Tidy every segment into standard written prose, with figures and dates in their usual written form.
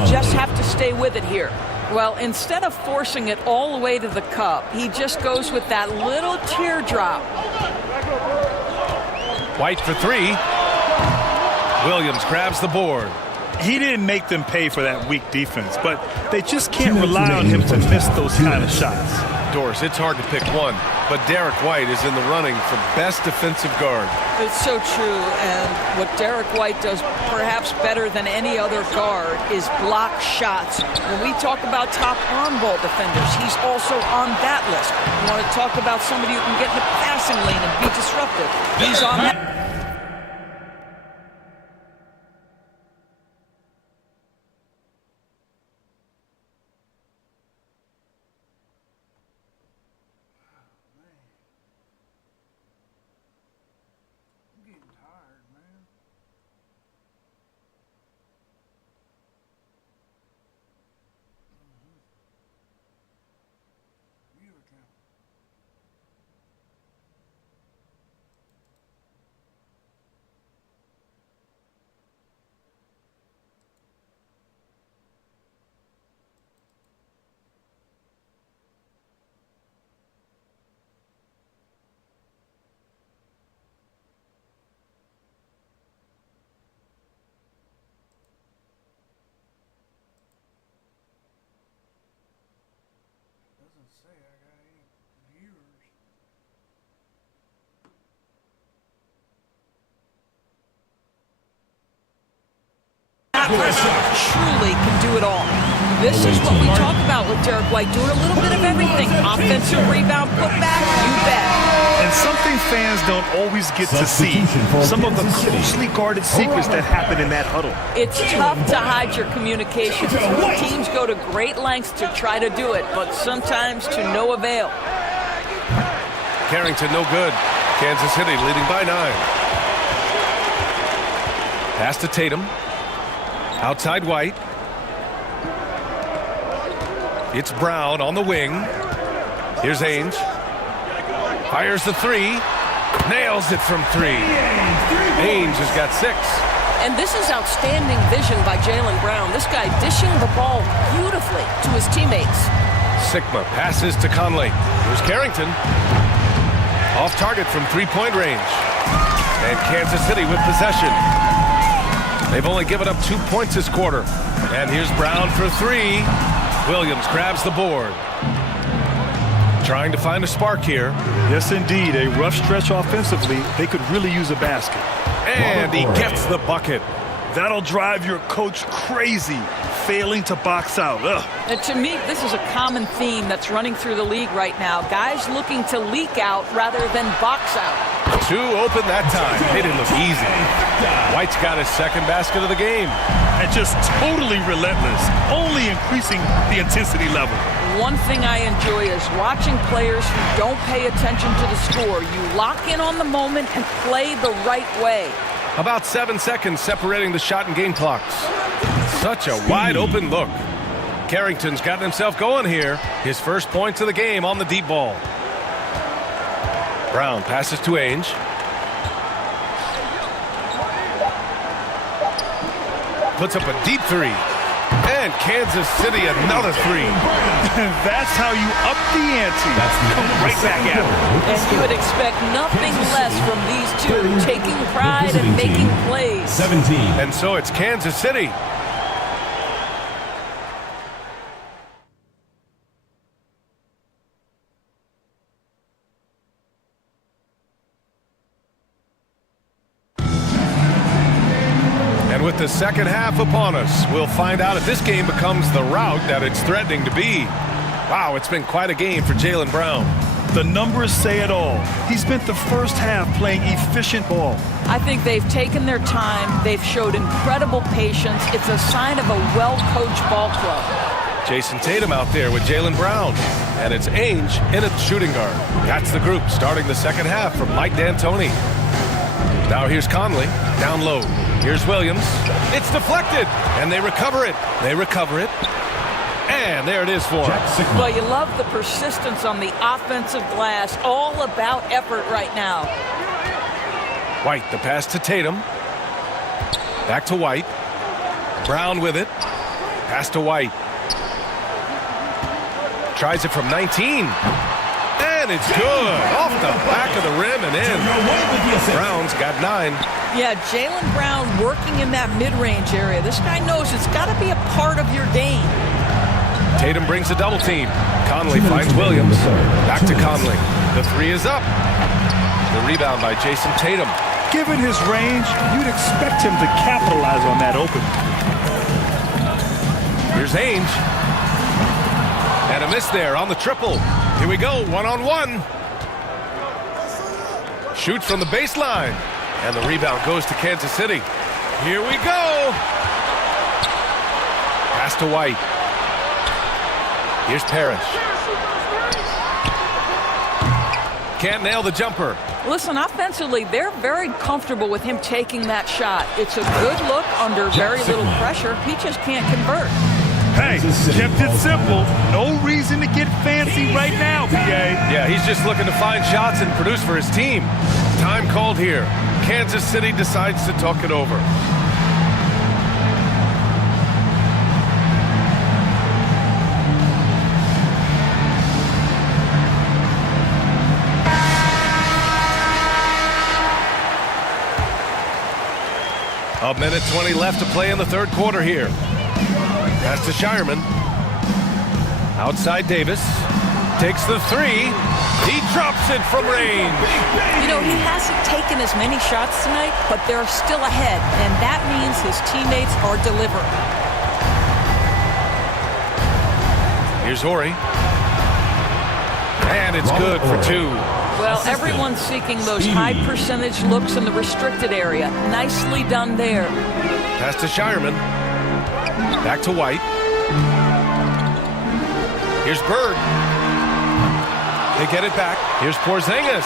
You just have to stay with it here. Well, instead of forcing it all the way to the cup, he just goes with that little teardrop. White for three. Williams grabs the board. He didn't make them pay for that weak defense, but they just can't rely on him to miss those kind of shots. Doris, it's hard to pick one, but Derek White is in the running for best defensive guard. It's so true, and what Derek White does perhaps better than any other guard is block shots. When we talk about top on ball defenders, he's also on that list. You want to talk about somebody who can get in the passing lane and be disruptive. He's on that. Truly can do it all. This is what we talk about with Derek White, doing a little bit of everything. Offensive rebound, putback, you bet. And something fans don't always get to see, some of the closely guarded secrets that happen in that huddle. It's tough to hide your communication. Teams go to great lengths to try to do it, but sometimes to no avail. Carrington no good. Kansas City leading by 9. Pass to Tatum. Outside White. It's Brown on the wing. Here's Ainge. Fires the three. Nails it from 3. Ainge has got 6. And this is outstanding vision by Jaylen Brown. This guy dishing the ball beautifully to his teammates. Sigma passes to Conley. Here's Carrington. Off target from 3-point range. And Kansas City with possession. They've only given up 2 points this quarter. And here's Brown for 3. Williams grabs the board. Trying to find a spark here. Yes, indeed. A rough stretch offensively. They could really use a basket. And he gets the bucket. That'll drive your coach crazy, failing to box out. Ugh. And to me, this is a common theme that's running through the league right now. Guys looking to leak out rather than box out. 2 open that time. They didn't look easy. White's got his second basket of the game. And just totally relentless, only increasing the intensity level. One thing I enjoy is watching players who don't pay attention to the score. You lock in on the moment and play the right way. About 7 seconds separating the shot and game clocks. Such a wide open look. Carrington's gotten himself going here. His first points of the game on the deep ball. Brown passes to Ainge. Puts up a deep 3. And Kansas City another 3. That's how you up the ante. Come right back at it. And you would expect nothing less from these two, taking pride and making plays. 17. And so it's Kansas City. With the second half upon us, we'll find out if this game becomes the rout that it's threatening to be. Wow, it's been quite a game for Jaylen Brown. The numbers say it all. He spent the first half playing efficient ball. I think they've taken their time. They've showed incredible patience. It's a sign of a well-coached ball club. Jason Tatum out there with Jaylen Brown. And it's Ainge in at shooting guard. That's the group starting the second half from Mike D'Antoni. Now here's Conley, down low. Here's Williams. It's deflected, and they recover it. They recover it. And there it is for him. Well, you love the persistence on the offensive glass. All about effort right now. White, the pass to Tatum. Back to White. Brown with it. Pass to White. Tries it from 19. And it's good. Off the back of the rim and in. Brown's got 9. Yeah, Jaylen Brown working in that mid-range area. This guy knows it's got to be a part of your game. Tatum brings a double team. Conley finds Williams. Back to Conley. The 3 is up. The rebound by Jason Tatum. Given his range, you'd expect him to capitalize on that opening. Here's Ainge. And a miss there on the triple. Here we go, one-on-one. Shoots from the baseline. And the rebound goes to Kansas City. Here we go. Pass to White. Here's Parrish. Can't nail the jumper. Listen, offensively, they're very comfortable with him taking that shot. It's a good look under very little pressure. He just can't convert. Hey, kept it simple. No reason to get fancy right now, PA. Yeah, he's just looking to find shots and produce for his team. Time called here. Kansas City decides to talk it over. A minute 20 left to play in the third quarter here. Pass to Shireman. Outside Davis. Takes the 3. He drops it from range. You know, he hasn't taken as many shots tonight, but they're still ahead, and that means his teammates are delivering. Here's Horry. And it's good for 2. Well, everyone's seeking those high percentage looks in the restricted area. Nicely done there. Pass to Shireman. Back to White. Here's Bird. They get it back. Here's Porzingis.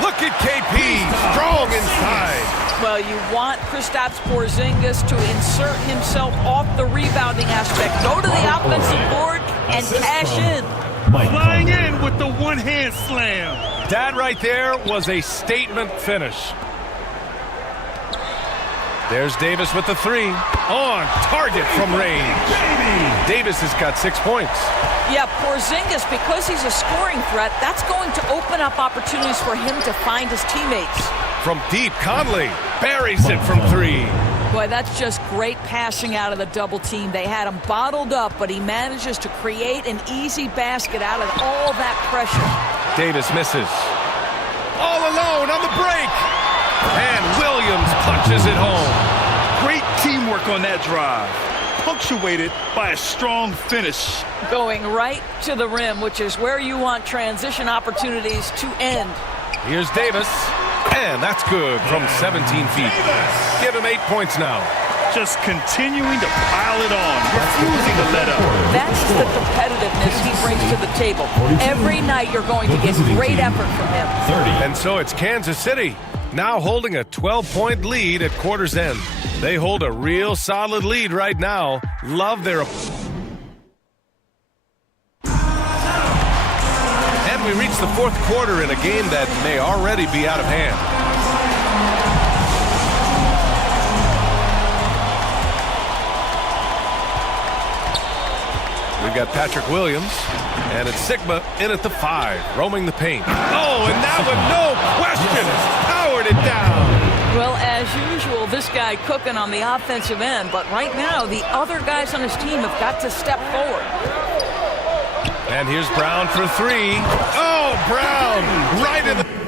Look at KP. Strong inside. Well, you want Kristaps Porzingis to insert himself off the rebounding aspect. Go to the offensive board and cash in. Flying in with the one-hand slam. That right there was a statement finish. There's Davis with the 3. On target from range. Davis has got 6 points. Yeah, Porzingis, because he's a scoring threat, that's going to open up opportunities for him to find his teammates. From deep, Conley buries it from 3. Boy, that's just great passing out of the double team. They had him bottled up, but he manages to create an easy basket out of all that pressure. Davis misses. All alone on the break. And Williams punches it home. Great teamwork on that drive, punctuated by a strong finish. Going right to the rim, which is where you want transition opportunities to end. Here's Davis. And that's good from 17 feet. Give him 8 points now. Just continuing to pile it on, refusing to let up. That's the competitiveness he brings to the table. Every night you're going to get great effort from him. And so it's Kansas City, now holding a 12-point lead at quarter's end. They hold a real solid lead right now. Love their... And we reach the fourth quarter in a game that may already be out of hand. We've got Patrick Williams, and it's Sigma in at the 5, roaming the paint. Oh, and that one, no question, powered it down. Well, as usual, this guy cooking on the offensive end, but right now the other guys on his team have got to step forward. And here's Brown for 3. Oh, Brown, right in the...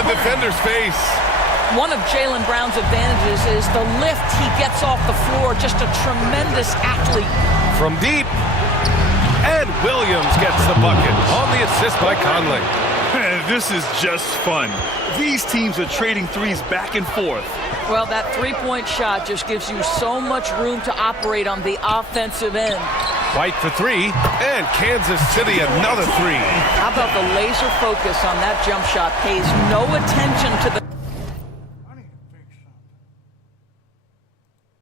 The defender's face. One of Jaylen Brown's advantages is the lift he gets off the floor. Just a tremendous athlete. From deep. And Williams gets the bucket on the assist by Conley. This is just fun. These teams are trading threes back and forth. Well, that three-point shot just gives you so much room to operate on the offensive end. White for three, and Kansas City another three. How about the laser focus on that jump shot? Pays no attention to the